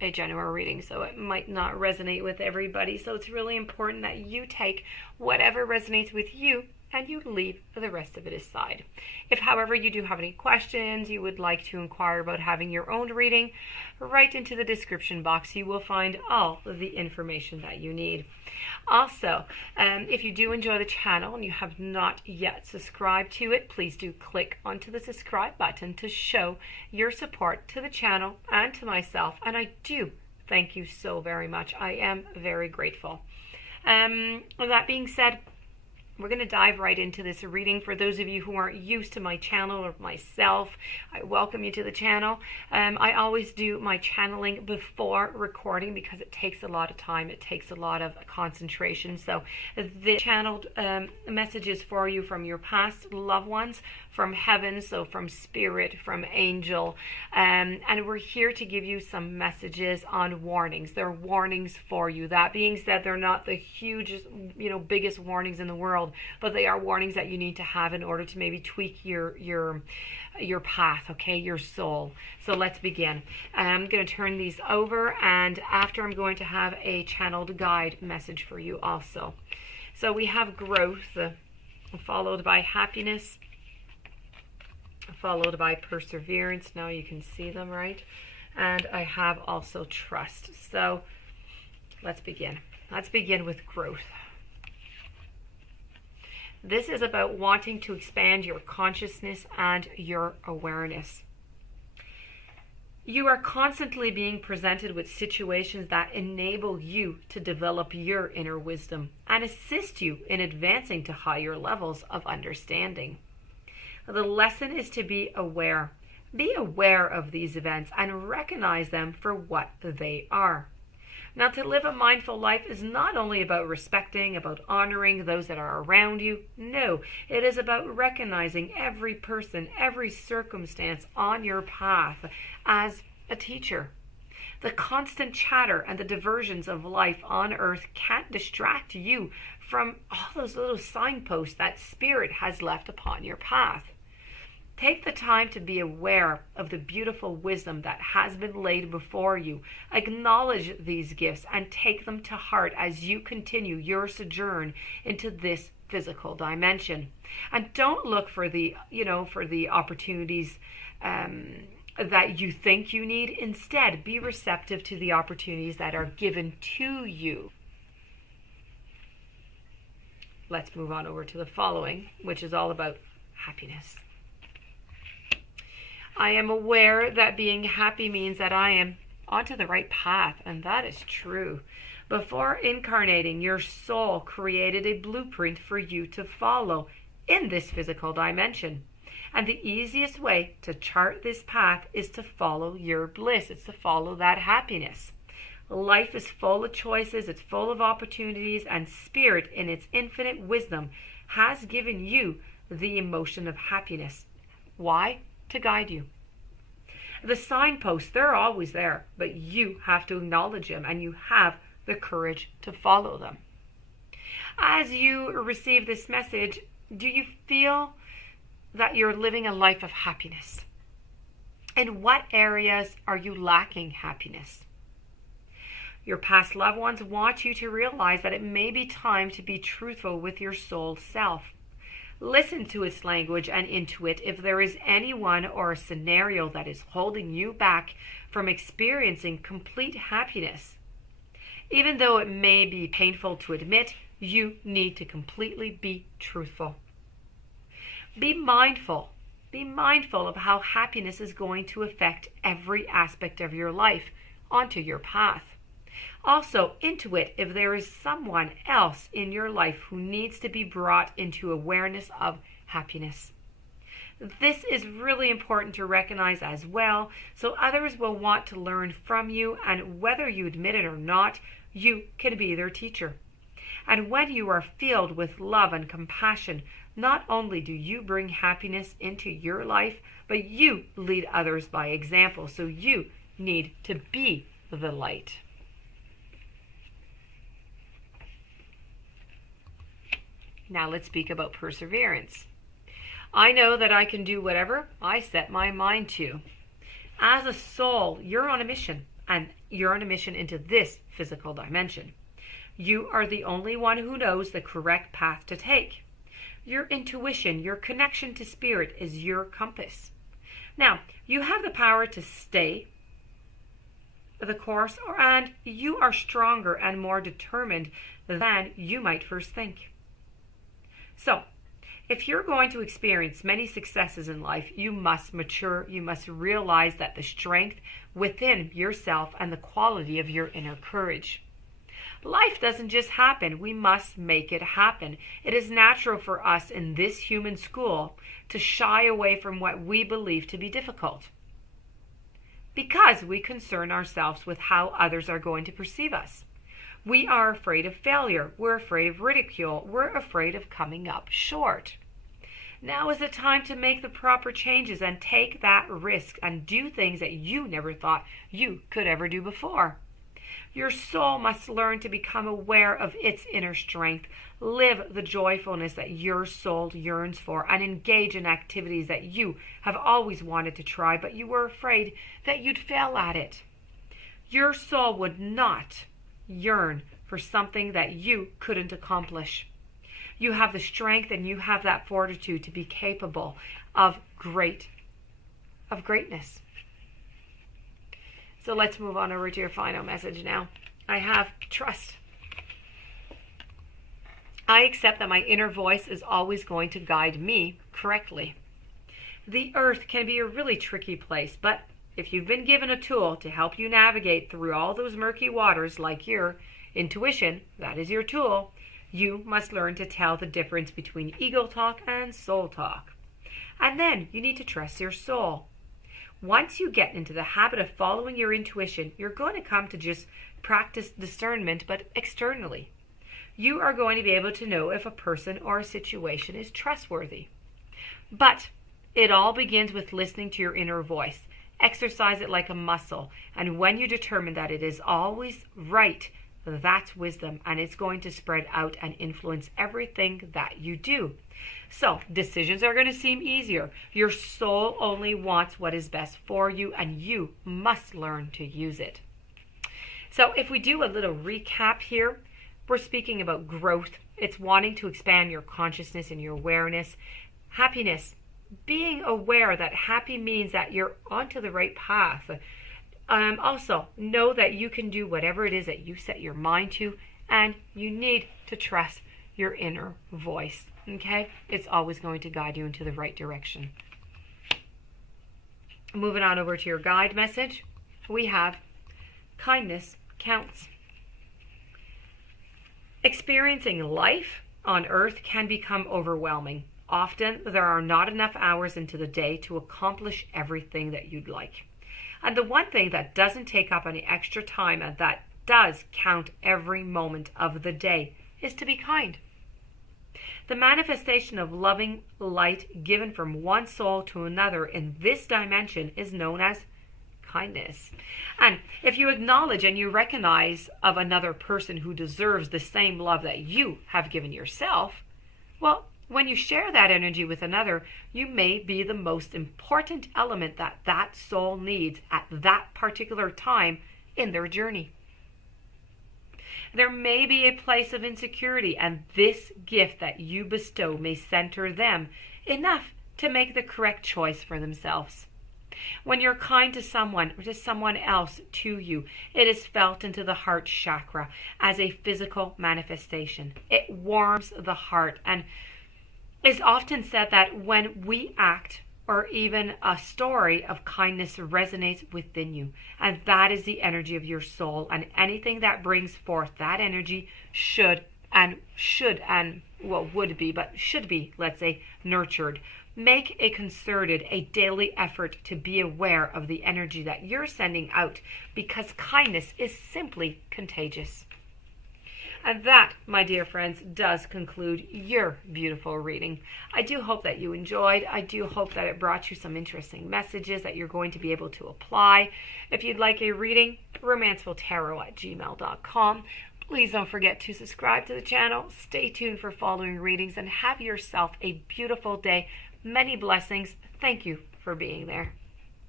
a general reading, so it might not resonate with everybody. So it's really important that you take whatever resonates with you and you leave the rest of it aside. If, however, you do have any questions, you would like to inquire about having your own reading, write into the description box. You will find all of the information that you need. Also, if you do enjoy the channel and you have not yet subscribed to it, please do click onto the subscribe button to show your support to the channel and to myself. And I do thank you so very much. I am very grateful. With that being said, we're going to dive right into this reading. For those of you who aren't used to my channel or myself, I welcome you to the channel. I always do my channeling before recording because it takes a lot of time. It takes a lot of concentration. So the channeled messages for you from your past loved ones, from heaven, so from spirit, from angel. And we're here to give you some messages on warnings. They're warnings for you. That being said, they're not the hugest, biggest warnings in the world, but they are warnings that you need to have in order to maybe tweak your path, okay, your soul. So let's begin. I'm going to turn these over, and after I'm going to have a channeled guide message for you also. So we have growth, followed by happiness, followed by perseverance. Now you can see them, right? And I have also trust. So let's begin. Let's begin with growth. This is about wanting to expand your consciousness and your awareness. You are constantly being presented with situations that enable you to develop your inner wisdom and assist you in advancing to higher levels of understanding. The lesson is to be aware. Be aware of these events and recognize them for what they are. Now, to live a mindful life is not only about respecting, about honoring those that are around you. No, it is about recognizing every person, every circumstance on your path as a teacher. The constant chatter and the diversions of life on earth can't distract you from all those little signposts that spirit has left upon your path. Take the time to be aware of the beautiful wisdom that has been laid before you. Acknowledge these gifts and take them to heart as you continue your sojourn into this physical dimension. And don't look for the opportunities that you think you need. Instead, be receptive to the opportunities that are given to you. Let's move on over to the following, which is all about happiness. I am aware that being happy means that I am onto the right path, and that is true. Before incarnating, your soul created a blueprint for you to follow in this physical dimension. And the easiest way to chart this path is to follow your bliss. It's to follow that happiness. Life is full of choices, it's full of opportunities, and spirit in its infinite wisdom has given you the emotion of happiness. Why? To guide you. The signposts, they're always there, but you have to acknowledge them and you have the courage to follow them. As you receive this message, do you feel that you're living a life of happiness? In what areas are you lacking happiness? Your past loved ones want you to realize that it may be time to be truthful with your soul self. Listen to its language and intuit if there is anyone or a scenario that is holding you back from experiencing complete happiness. Even though it may be painful to admit, you need to completely be truthful. Be mindful. Be mindful of how happiness is going to affect every aspect of your life onto your path. Also, intuit if there is someone else in your life who needs to be brought into awareness of happiness. This is really important to recognize as well, so others will want to learn from you, and whether you admit it or not, you can be their teacher. And when you are filled with love and compassion, not only do you bring happiness into your life, but you lead others by example, so you need to be the light. Now let's speak about perseverance. I know that I can do whatever I set my mind to. As a soul, you're on a mission, and you're on a mission into this physical dimension. You are the only one who knows the correct path to take. Your intuition, your connection to spirit is your compass. Now, you have the power to stay the course, and you are stronger and more determined than you might first think. So, if you're going to experience many successes in life, you must mature. You must realize that the strength within yourself and the quality of your inner courage. Life doesn't just happen. We must make it happen. It is natural for us in this human school to shy away from what we believe to be difficult, because we concern ourselves with how others are going to perceive us. We are afraid of failure. We're afraid of ridicule. We're afraid of coming up short. Now is the time to make the proper changes and take that risk and do things that you never thought you could ever do before. Your soul must learn to become aware of its inner strength, live the joyfulness that your soul yearns for, and engage in activities that you have always wanted to try, but you were afraid that you'd fail at it. Your soul would not yearn for something that you couldn't accomplish. You have the strength and you have that fortitude to be capable of greatness. So let's move on over to your final message now. I have trust. I accept that my inner voice is always going to guide me correctly. The earth can be a really tricky place, but if you've been given a tool to help you navigate through all those murky waters, like your intuition, that is your tool, you must learn to tell the difference between ego talk and soul talk. And then you need to trust your soul. Once you get into the habit of following your intuition, you're going to come to just practice discernment, but externally. You are going to be able to know if a person or a situation is trustworthy. But it all begins with listening to your inner voice. Exercise it like a muscle. And when you determine that it is always right, that's wisdom. And it's going to spread out and influence everything that you do. So decisions are going to seem easier. Your soul only wants what is best for you, and you must learn to use it. So if we do a little recap here, we're speaking about growth. It's wanting to expand your consciousness and your awareness. Happiness, being aware that happy means that you're onto the right path. Also, know that you can do whatever it is that you set your mind to, and you need to trust your inner voice. Okay? It's always going to guide you into the right direction. Moving on over to your guide message, we have kindness counts. Experiencing life on earth can become overwhelming. Often there are not enough hours into the day to accomplish everything that you'd like. And the one thing that doesn't take up any extra time and that does count every moment of the day is to be kind. The manifestation of loving light given from one soul to another in this dimension is known as kindness. And if you acknowledge and you recognize of another person who deserves the same love that you have given yourself, well, when you share that energy with another, you may be the most important element that that soul needs at that particular time in their journey. There may be a place of insecurity, and this gift that you bestow may center them enough to make the correct choice for themselves. When you're kind to someone or to someone else to you, it is felt into the heart chakra as a physical manifestation. It warms the heart, and it's often said that when we act or even a story of kindness resonates within you, and that is the energy of your soul, and anything that brings forth that energy should be, let's say, nurtured. Make a concerted, a daily effort to be aware of the energy that you're sending out, because kindness is simply contagious. And that, my dear friends, does conclude your beautiful reading. I do hope that you enjoyed. I do hope that it brought you some interesting messages that you're going to be able to apply. If you'd like a reading, romancefultarot@gmail.com. Please don't forget to subscribe to the channel. Stay tuned for following readings, and have yourself a beautiful day. Many blessings. Thank you for being there.